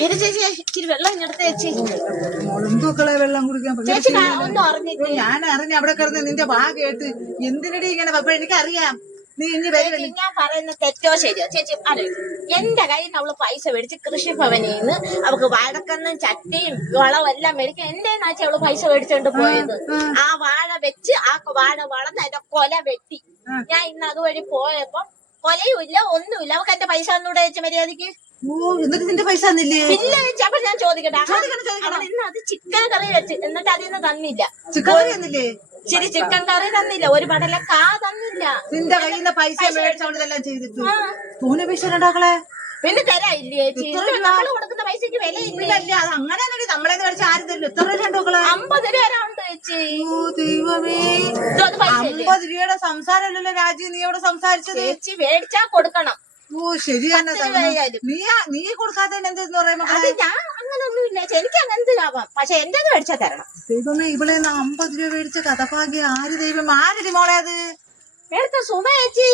ചേച്ചി ഇച്ചിരി വെള്ളം ഇങ്ങടുത്ത് ചേച്ചി. എന്തൊക്കെ വെള്ളം കുടിക്കാൻ ചേച്ചി ഒന്നും അറിഞ്ഞില്ല. ഞാൻ അറിഞ്ഞ അവിടെ കിടന്ന് നിന്റെ വാ കേട്ട് എന്തിനടി ഇങ്ങനെ അപ്പൊ എനിക്കറിയാം നീ ഇനി ഞാൻ പറയുന്ന തെറ്റോ ശരിയോ ചേച്ചി എന്റെ കയ്യിൽ നിന്ന് അവള് പൈസ മേടിച്ച് കൃഷിഭവനിൽ നിന്ന് അവക്ക് വടക്കന്നും ചട്ടിയും വളവും എല്ലാം മേടിക്കും. എന്റെ നാച്ചി അവള് പൈസ മേടിച്ചോണ്ട് പോയത്. ആ വാഴ വെച്ച് ആ വാഴ വളർന്ന് അതിന്റെ കൊല വെട്ടി. ഞാൻ ഇന്ന് അതുവഴി പോയപ്പോ കൊലയും ഇല്ല ഒന്നുമില്ല. അവക്ക് എന്റെ പൈസ ഒന്നുകൂടെ വെച്ച മര്യാദക്ക്. എന്നിട്ട് നിന്റെ പൈസ തന്നില്ലേ? ഇല്ല ചേച്ചി. അപ്പൊ ഞാൻ ചോദിക്കട്ടെ, ഇന്ന് അത് ചിക്കൻ കറി വെച്ച് എന്നിട്ട് അതിന്ന് തന്നില്ല. ചിക്കൻ കറി തന്നില്ലേ? ശരി, ചിക്കൻ കറി തന്നില്ല, ഒരു പടല കാ തന്നില്ല. നിന്റെ കയ്യിൽ നിന്ന് പൈസ മേടിച്ചോണ്ടെല്ലാം ചെയ്തിട്ട് തോന്നിയ പൈസ ഉണ്ടാക്കളെ പിന്നെ തരായില്ലേ ചേച്ചി? നമ്മള് കൊടുക്കുന്ന പൈസക്ക് വില ഇല്ല. അത് അങ്ങനെ നമ്മളെ മേടിച്ച ആരും തരില്ല. എത്ര രൂപ ഉണ്ടോക്കളെ? 50 രൂപ ഉണ്ട് ചേച്ചി. ദൈവമേ, 50 രൂപയുടെ സംസാരമല്ലല്ലോ രാജി നീ അവിടെ സംസാരിച്ചത്. ചേച്ചി മേടിച്ചാ കൊടുക്കണം. ശരിയാണ്. നീ കൊടുക്കാത്തതിന് എന്തെന്ന് പറയുമ്പോ ഞാൻ അങ്ങനൊന്നുമില്ല, എനിക്ക് അങ്ങനത്തെ ലാഭം. പക്ഷെ എന്റെ മേടിച്ചാ തരണം. ദൈവമേ, ഇവിടെ 50 രൂപ മേടിച്ച കഥഭാഗ്യം ആര്? ദൈവം ആരടി മോളെ അത്? മേടിച്ച സുമ ചേച്ചി.